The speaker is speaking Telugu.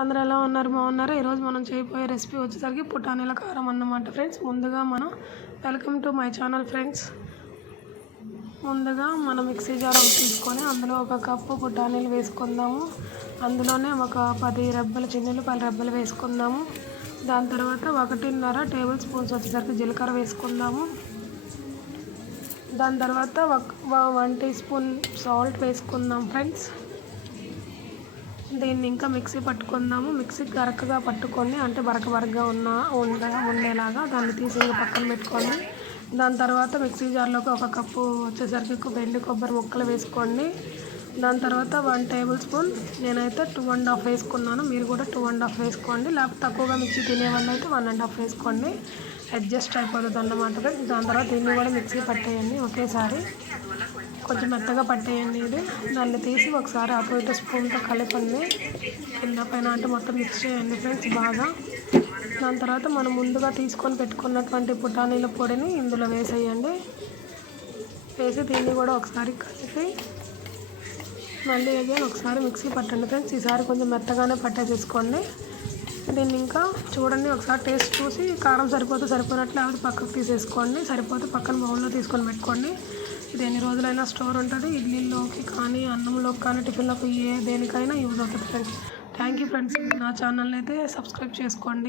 అందరూ ఎలా ఉన్నారు? బాగున్నారా? ఈరోజు మనం చేయబోయే రెసిపీ వచ్చేసరికి పుటానీల కారం అన్నమాట ఫ్రెండ్స్. ముందుగా మనం welcome to my channel friends. ముందుగా మనం మిక్సీ జార్ తీసుకొని అందులో ఒక కప్పు పుటానీలు వేసుకుందాము. అందులోనే ఒక 10 రెబ్బలు చిన్నులపాయల రెబ్బలు వేసుకుందాము. దాని తర్వాత 1.5 టేబుల్ స్పూన్స్ వచ్చేసరికి జీలకర్ర వేసుకుందాము. దాని తర్వాత 1 టీ స్పూన్ సాల్ట్ వేసుకుందాం ఫ్రెండ్స్. దీన్ని ఇంకా మిక్సీ పట్టుకుందాము. మిక్సీ గరకగా పట్టుకొని అంటే బరకగా ఉండేలాగా దాన్ని తీసి ఇంకా పక్కన పెట్టుకోండి. దాని తర్వాత మిక్సీ జార్లోకి ఒక కప్పు వచ్చేసరికి వెండి కొబ్బరి ముక్కలు వేసుకోండి. దాని తర్వాత 1 టేబుల్ స్పూన్ నేనైతే 2.5 వేసుకున్నాను. మీరు కూడా 2.5 వేసుకోండి. లేకపోతే తక్కువగా మిక్సీ తినే వాళ్ళు అయితే 1.5 వేసుకోండి. అడ్జస్ట్ అయిపోతుంది అన్నమాట. దాని తర్వాత దీన్ని కూడా మిక్సీ పట్టేయండి ఒకేసారి. కొంచెం మెత్తగా పట్టేయండి. ఇది దాన్ని తీసి ఒకసారి అటు ఇటు స్పూన్తో కలపండి. కింద పైన అంటే మొత్తం మిక్స్ చేయండి ఫ్రెండ్స్ బాగా. దాని తర్వాత మనం ముందుగా తీసుకొని పెట్టుకున్నటువంటి పుటానీల పొడిని ఇందులో వేసేయండి. వేసి దీన్ని కూడా ఒకసారి కలిపి మళ్ళీ అగైన్ ఒకసారి మిక్సీ పట్టండి ఫ్రెండ్స్. ఈసారి కొంచెం మెత్తగానే పట్టేసేసుకోండి. దీన్ని ఇంకా చూడండి, ఒకసారి టేస్ట్ చూసి కారం సరిపోయినట్లు అది పక్కకు తీసేసుకోండి. సరిపోతే పక్కన బౌల్లో తీసుకొని పెట్టుకోండి. ఇది ఎన్ని రోజులైనా స్టోర్ ఉంటుంది. ఇడ్లీలోకి కానీ అన్నంలోకి కానీ టిఫిన్లోకి దేనికైనా యూజ్ అవుతుంది ఫ్రెండ్స్. Thank you friends. నా ఛానల్ని అయితే సబ్స్క్రైబ్ చేసుకోండి.